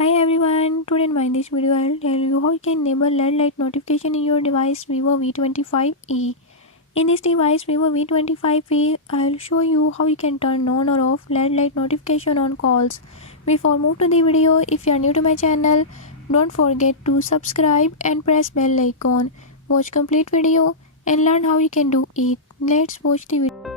Hi everyone, today in this video I'll tell you how you can enable LED light notification in your device Vivo V25e. In this device Vivo V25e, I'll show you how you can turn on or off LED light notification on calls. Before move to the video, if you are new to my channel, don't forget to subscribe and press bell icon. Watch complete video and learn how you can do it. Let's watch the video.